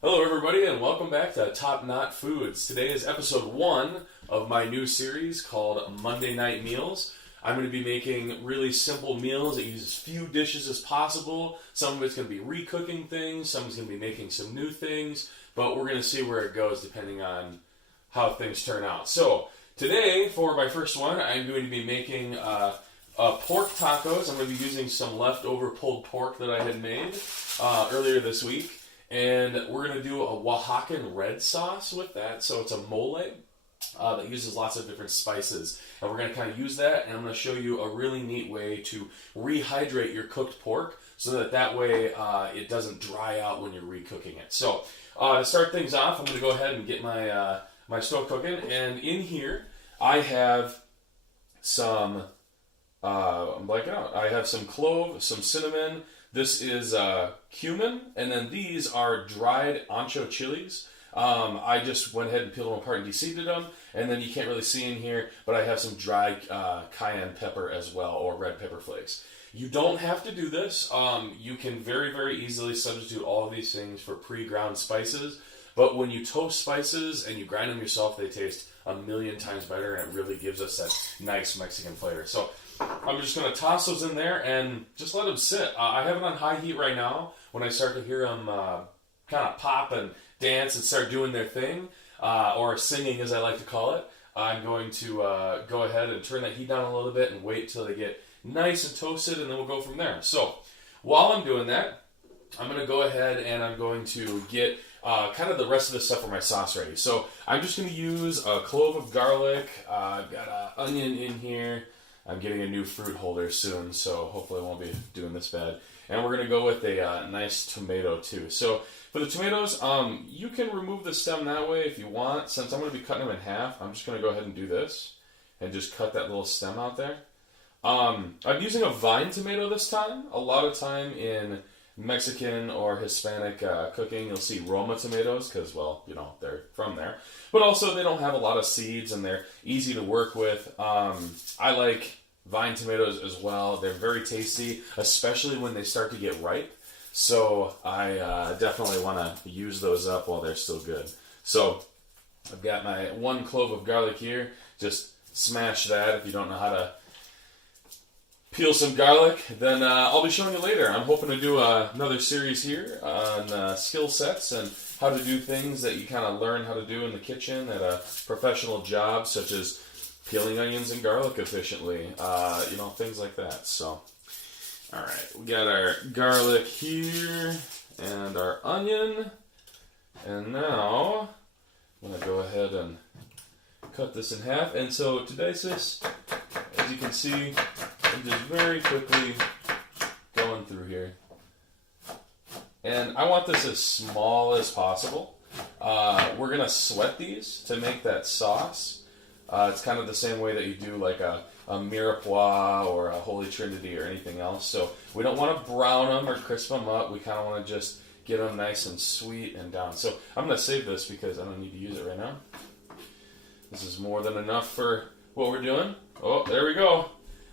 Hello everybody and welcome back to Top Knot Foods. Today is episode 1 of my new series called Monday Night Meals. I'm going to be making really simple meals that use as few dishes as possible. Some of it's going to be recooking things, some is going to be making some new things, but we're going to see where it goes depending on how things turn out. So today, for my first one, I'm going to be making pork tacos. I'm going to be using some leftover pulled pork that I had made earlier this week. And we're going to do a Oaxacan red sauce with that. So it's a mole that uses lots of different spices. And we're going to kind of use that, and I'm going to show you a really neat way to rehydrate your cooked pork so that way it doesn't dry out when you're recooking it. So to start things off, I'm going to go ahead and get my, my stove cooking. And in here, I have some, I'm blanking out. I have some clove, some cinnamon. This is cumin, and then these are dried ancho chilies. I just went ahead and peeled them apart and deseeded them, and then you can't really see in here, but I have some dried cayenne pepper as well, or red pepper flakes. You don't have to do this. You can very, very easily substitute all of these things for pre-ground spices, but when you toast spices and you grind them yourself, they taste a million times better, and it really gives us that nice Mexican flavor. So I'm just going to toss those in there and just let them sit. I have it on high heat right now. When I start to hear them kind of pop and dance and start doing their thing, or singing as I like to call it, I'm going to go ahead and turn that heat down a little bit and wait till they get nice and toasted, and then we'll go from there. So while I'm doing that, I'm going to go ahead and I'm going to get kind of the rest of the stuff for my sauce ready. So I'm just going to use a clove of garlic. I've got an onion in here. I'm getting a new fruit holder soon, so hopefully I won't be doing this bad. And we're going to go with a nice tomato too. So for the tomatoes, you can remove the stem that way if you want. Since I'm going to be cutting them in half, I'm just going to go ahead and do this and just cut that little stem out there. I'm using a vine tomato this time. A lot of time in Mexican or Hispanic cooking, you'll see Roma tomatoes because, well, you know, they're from there. But also they don't have a lot of seeds and they're easy to work with. I like vine tomatoes as well. They're very tasty, especially when they start to get ripe. So I definitely want to use those up while they're still good. So I've got my 1 clove of garlic here. Just smash that if you don't know how to peel some garlic. Then I'll be showing you later. I'm hoping to do another series here on skill sets and how to do things that you kind of learn how to do in the kitchen at a professional job, such as peeling onions and garlic efficiently, you know, things like that. So, all right, we got our garlic here and our onion, and now I'm gonna go ahead and cut this in half. And so to dice this, as you can see, I'm just very quickly going through here, and I want this as small as possible. We're gonna sweat these to make that sauce. It's kind of the same way that you do like a mirepoix or a Holy Trinity or anything else. So we don't want to brown them or crisp them up. We kind of want to just get them nice and sweet and down. So I'm going to save this because I don't need to use it right now. This is more than enough for what we're doing. Oh, there we go.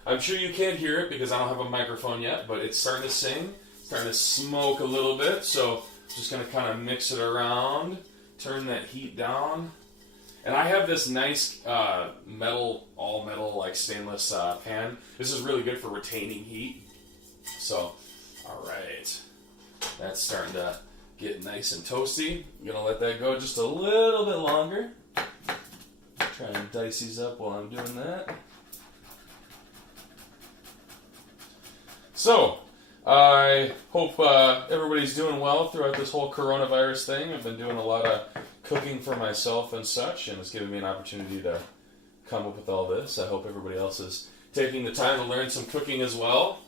I'm sure you can't hear it because I don't have a microphone yet, but it's starting to sing, starting to smoke a little bit. So just going to kind of mix it around, turn that heat down. And I have this nice metal, all metal, like stainless pan. This is really good for retaining heat. So, all right. That's starting to get nice and toasty. I'm going to let that go just a little bit longer. Try and dice these up while I'm doing that. So, I hope everybody's doing well throughout this whole coronavirus thing. I've been doing a lot of cooking for myself and such, and it's given me an opportunity to come up with all this. I hope everybody else is taking the time to learn some cooking as well.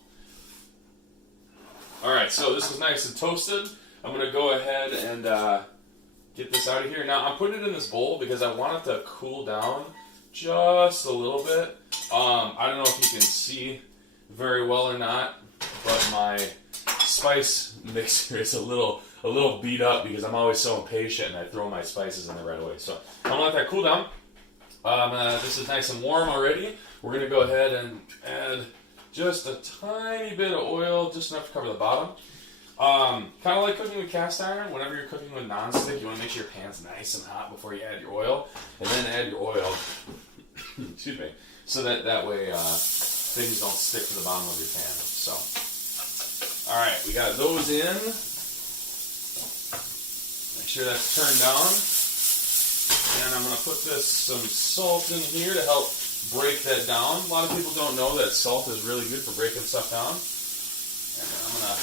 Alright, so this is nice and toasted. I'm going to go ahead and get this out of here. Now, I'm putting it in this bowl because I want it to cool down just a little bit. I don't know if you can see very well or not, but my spice mixer is a little beat up because I'm always so impatient and I throw my spices in there right away. So I'm going to let that cool down. This is nice and warm already. We're going to go ahead and add just a tiny bit of oil, just enough to cover the bottom. Kind of like cooking with cast iron. Whenever you're cooking with nonstick, you want to make sure your pan's nice and hot before you add your oil, and then add your oil. Excuse me. So that way things don't stick to the bottom of your pan. So, all right, we got those in. Make sure that's turned on, and I'm gonna put some salt in here to help break that down. A lot of people don't know that salt is really good for breaking stuff down, and then I'm gonna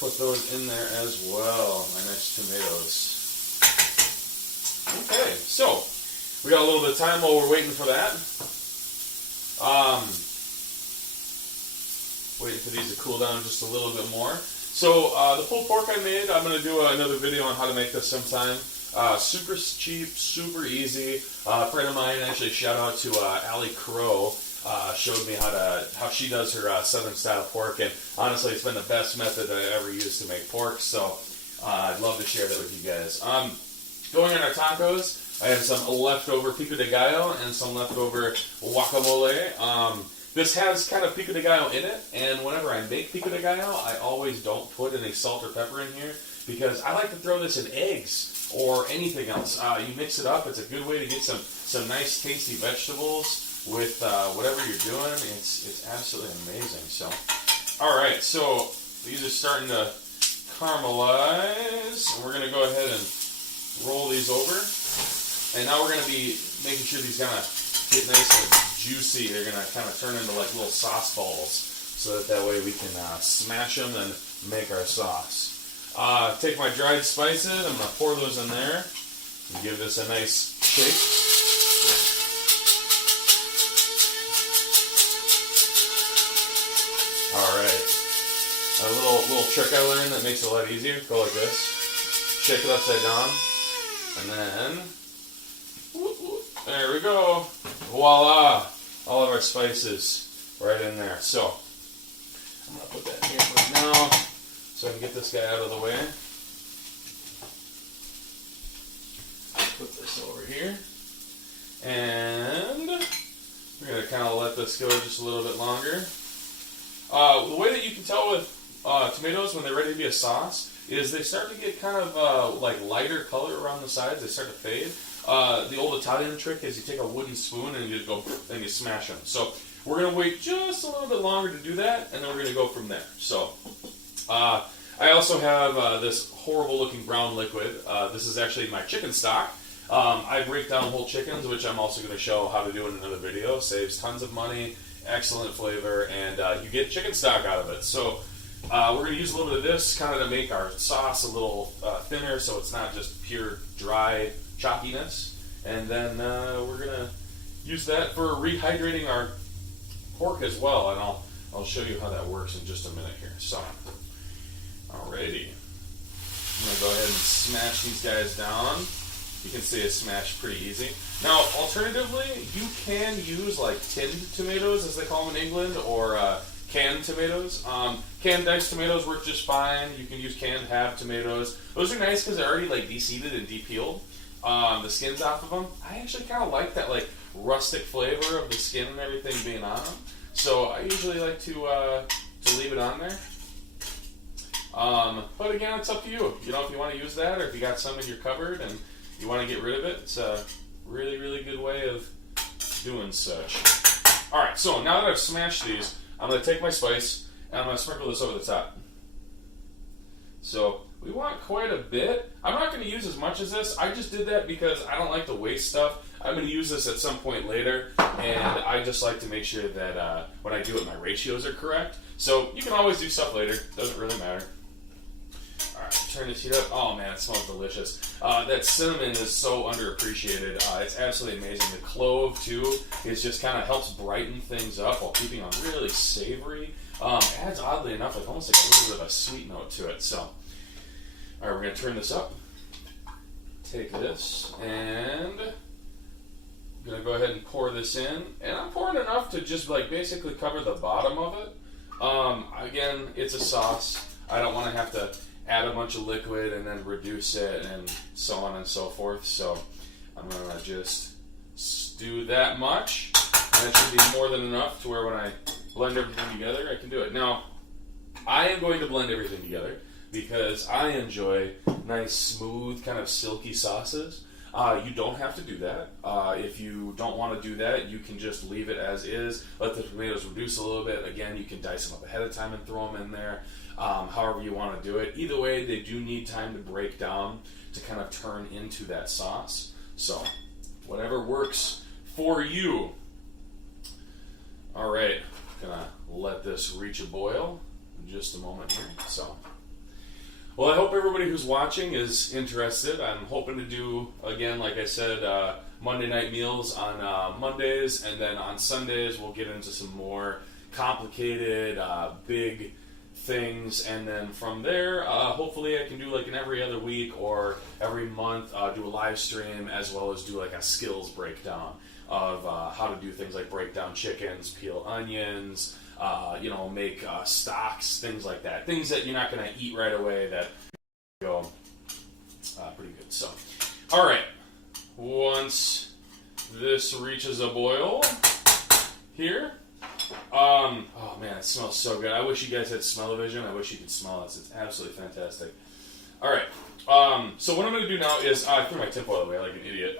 put those in there as well, my next tomatoes. Okay, so we got a little bit of time while we're waiting for that. Waiting for these to cool down just a little bit more. So the pulled pork I made, I'm going to do another video on how to make this sometime. Super cheap, super easy. A friend of mine, actually shout out to Allie Crow, showed me how she does her southern style pork, and honestly it's been the best method that I ever used to make pork, so I'd love to share that with you guys. Going on our tacos, I have some leftover pico de gallo and some leftover guacamole. This has kind of pico de gallo in it, and whenever I make pico de gallo, I always don't put any salt or pepper in here because I like to throw this in eggs or anything else. You mix it up, it's a good way to get some nice tasty vegetables with whatever you're doing. It's absolutely amazing. So, all right, so these are starting to caramelize, and we're going to go ahead and roll these over. And now we're going to be making sure these kind of get nice and juicy. They're going to kind of turn into like little sauce balls, so that way we can smash them and make our sauce. Take my dried spices, I'm going to pour those in there and give this a nice shake. Alright, a little trick I learned that makes it a lot easier. Go like this, shake it upside down, and then, there we go, voila, all of our spices right in there. So, I'm going to put that in here for now, so I can get this guy out of the way. Put this over here, and we're going to kind of let this go just a little bit longer. The way that you can tell with tomatoes when they're ready to be a sauce is they start to get kind of like lighter color around the sides. They start to fade. The old Italian trick is you take a wooden spoon and you just go and you smash them. So we're going to wait just a little bit longer to do that, and then we're going to go from there. So I also have this horrible looking brown liquid. This is actually my chicken stock. I break down whole chickens, which I'm also going to show how to do in another video. Saves tons of money, excellent flavor, and you get chicken stock out of it. So we're going to use a little bit of this kind of to make our sauce a little thinner, so it's not just pure dry chalkiness. And then we're going to use that for rehydrating our pork as well, and I'll show you how that works in just a minute here. So, alrighty, I'm going to go ahead and smash these guys down. You can see it's smashed pretty easy. Now, alternatively, you can use like tinned tomatoes, as they call them in England, or canned tomatoes. Canned diced tomatoes work just fine. You can use canned halved tomatoes. Those are nice because they're already like deseeded and depeeled. The skins off of them. I actually kind of like that like rustic flavor of the skin and everything being on them. So I usually like to leave it on there. But again, it's up to you. You know, if you want to use that, or if you got some in your cupboard and you want to get rid of it, it's a really, really good way of doing such. Alright, so now that I've smashed these, I'm going to take my spice and I'm going to sprinkle this over the top. So, we want quite a bit. I'm not going to use as much as this. I just did that because I don't like to waste stuff. I'm going to use this at some point later, and I just like to make sure that when I do it, my ratios are correct. So, you can always do stuff later. Doesn't really matter. Alright, turn this heat up. Oh man, it smells delicious. That cinnamon is so underappreciated. It's absolutely amazing. The clove, too, is just kind of helps brighten things up while keeping them really savory. Adds, oddly enough, like almost like a little bit of a sweet note to it. So, alright, we're going to turn this up. Take this, and I'm going to go ahead and pour this in. And I'm pouring enough to just like basically cover the bottom of it. Again, it's a sauce. I don't want to have to add a bunch of liquid and then reduce it and so on and so forth. So I'm going to just do that much. And that should be more than enough to where when I blend everything together, I can do it. Now, I am going to blend everything together. because I enjoy nice, smooth, kind of silky sauces. You don't have to do that. If you don't want to do that, you can just leave it as is. Let the tomatoes reduce a little bit. Again, you can dice them up ahead of time and throw them in there. However you want to do it. Either way, they do need time to break down to kind of turn into that sauce. So, whatever works for you. All right, gonna let this reach a boil in just a moment here. So. Well, I hope everybody who's watching is interested. I'm hoping to do, again, like I said, Monday night meals on Mondays, and then on Sundays we'll get into some more complicated, big things, and then from there, hopefully I can do like an every other week or every month, do a live stream, as well as do like a skills breakdown of how to do things like break down chickens, peel onions, make stocks, things like that. Things that you're not going to eat right away that go pretty good. So, all right. Once this reaches a boil here, oh man, it smells so good. I wish you guys had smell-o-vision. I wish you could smell this. It's absolutely fantastic. All right. So what I'm going to do now is I threw my tip oil away like an idiot.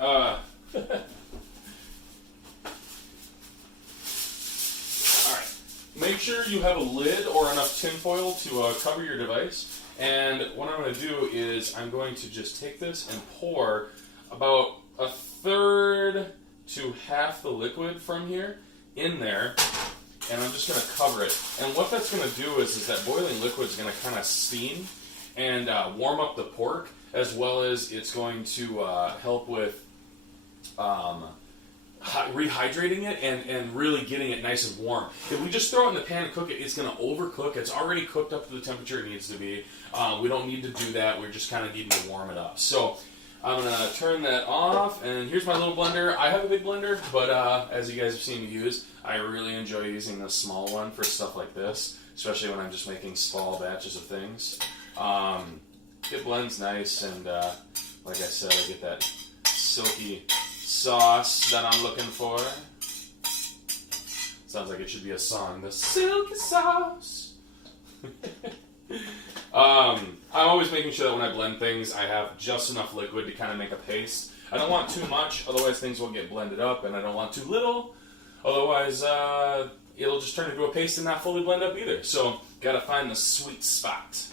Make sure you have a lid or enough tinfoil to cover your device. And what I'm going to do is I'm going to just take this and pour about a third to half the liquid from here in there. And I'm just going to cover it. And what that's going to do is that boiling liquid is going to kind of steam and warm up the pork, as well as it's going to help with rehydrating it and really getting it nice and warm. If we just throw it in the pan and cook it, it's going to overcook. It's already cooked up to the temperature it needs to be. We don't need to do that. We're just kind of needing to warm it up. So I'm going to turn that off, and here's my little blender. I have a big blender, but as you guys have seen me use, I really enjoy using the small one for stuff like this, especially when I'm just making small batches of things. It blends nice, and like I said, I get that silky sauce that I'm looking for. Sounds like it should be a song. The silky sauce. I'm always making sure that when I blend things, I have just enough liquid to kind of make a paste. I don't want too much, otherwise things will get blended up, and I don't want too little, otherwise it'll just turn into a paste and not fully blend up either. So, gotta find the sweet spot.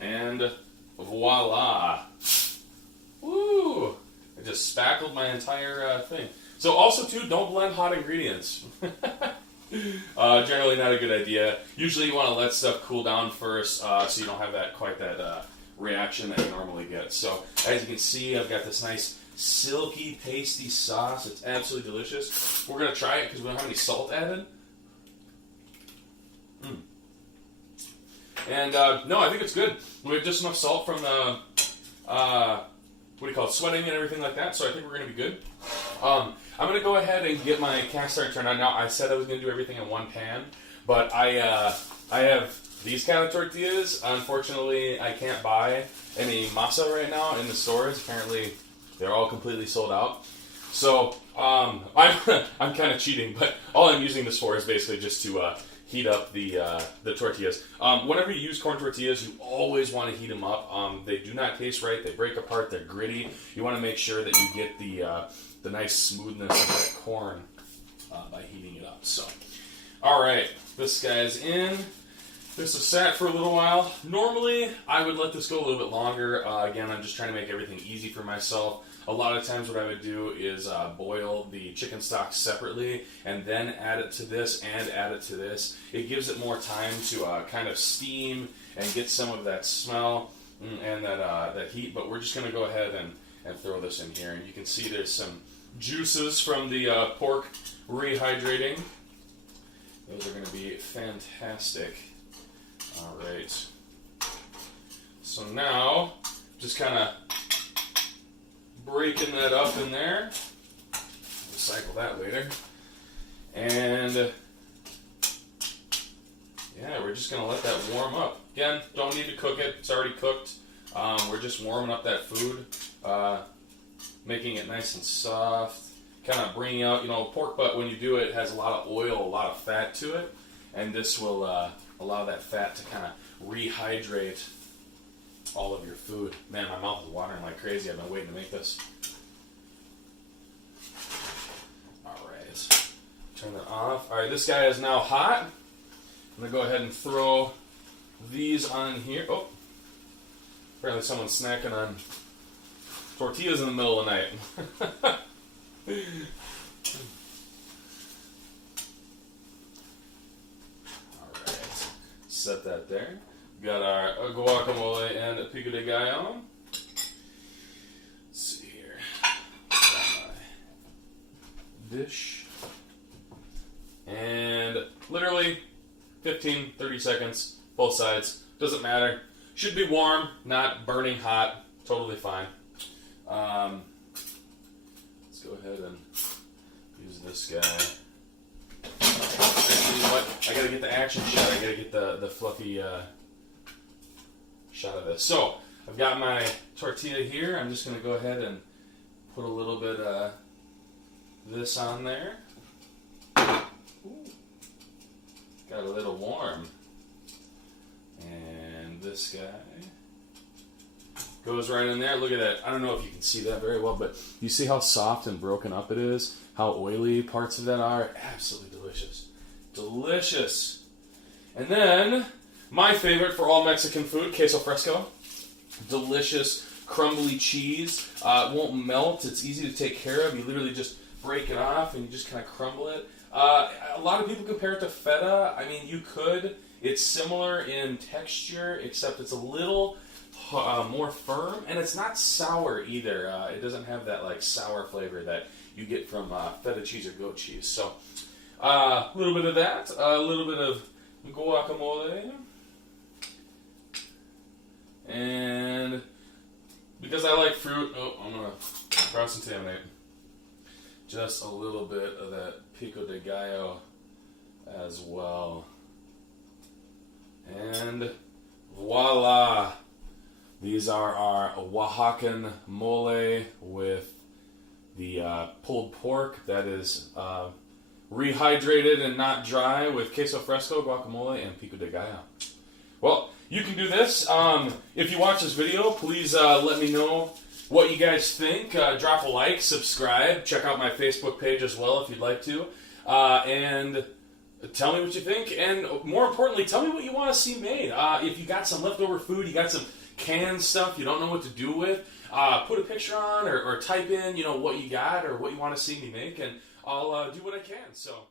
And voila. Woo! I just spackled my entire thing. So also too, don't blend hot ingredients. Generally not a good idea. Usually you want to let stuff cool down first, so you don't have quite that reaction that you normally get. So as you can see, I've got this nice silky, pasty sauce. It's absolutely delicious. We're going to try it because we don't have any salt added. And no, I think it's good. We have just enough salt from the, sweating and everything like that, so I think we're going to be good. I'm going to go ahead and get my cast iron turned on. Now, I said I was going to do everything in one pan, but I have these kind of tortillas. Unfortunately, I can't buy any masa right now in the stores. Apparently, they're all completely sold out. So, I'm kind of cheating, but all I'm using this for is basically just to heat up the tortillas. Whenever you use corn tortillas, you always want to heat them up. They do not taste right. They break apart. They're gritty. You want to make sure that you get the nice smoothness of that corn by heating it up. So, all right, this guy's in. This is sat for a little while. Normally, I would let this go a little bit longer. Again, I'm just trying to make everything easy for myself. A lot of times what I would do is boil the chicken stock separately and then add it to this and add it to this. It gives it more time to kind of steam and get some of that smell and that heat, but we're just going to go ahead and throw this in here. And you can see there's some juices from the pork rehydrating. Those are going to be fantastic. All right. So now, just kind of breaking that up in there. Recycle that later. And yeah, we're just going to let that warm up. Again, don't need to cook it. It's already cooked. We're just warming up that food, making it nice and soft, kind of bringing out, pork butt when you do it has a lot of oil, a lot of fat to it, and this will allow that fat to kind of rehydrate all of your food. Man, my mouth is watering like crazy. I've been waiting to make this. Alright, turn that off. Alright, this guy is now hot. I'm going to go ahead and throw these on here. Oh, apparently someone's snacking on tortillas in the middle of the night. Alright, set that there. We got our guacamole and pico de gallo. Let's see here. Got my dish. And literally 15, 30 seconds, both sides. Doesn't matter. Should be warm, not burning hot. Totally fine. Let's go ahead and use this guy. Actually, you know what? I gotta get the action shot. I gotta get the fluffy shot of this. So, I've got my tortilla here. I'm just gonna go ahead and put a little bit of this on there. Ooh. Got a little warm. And this guy goes right in there. Look at that. I don't know if you can see that very well, but you see how soft and broken up it is? How oily parts of that are? Absolutely delicious. Delicious. And then, my favorite for all Mexican food, queso fresco. Delicious, crumbly cheese. It won't melt. It's easy to take care of. You literally just break it off and you just kind of crumble it. A lot of people compare it to feta. I mean, you could. It's similar in texture, except it's a little more firm, and it's not sour either. It doesn't have that like sour flavor that you get from feta cheese or goat cheese. So, a little bit of that, a little bit of guacamole, and because I like fruit, I'm gonna cross-contaminate. Just a little bit of that pico de gallo as well. And voila! These are our Oaxacan mole with the pulled pork that is rehydrated and not dry with queso fresco, guacamole, and pico de gallo. Well, you can do this. If you watch this video, please let me know what you guys think. Drop a like, subscribe, check out my Facebook page as well if you'd like to. And tell me what you think, and more importantly, tell me what you want to see made. If you got some leftover food, you got some canned stuff you don't know what to do with, put a picture on or type in, what you got or what you want to see me make, and I'll do what I can. So.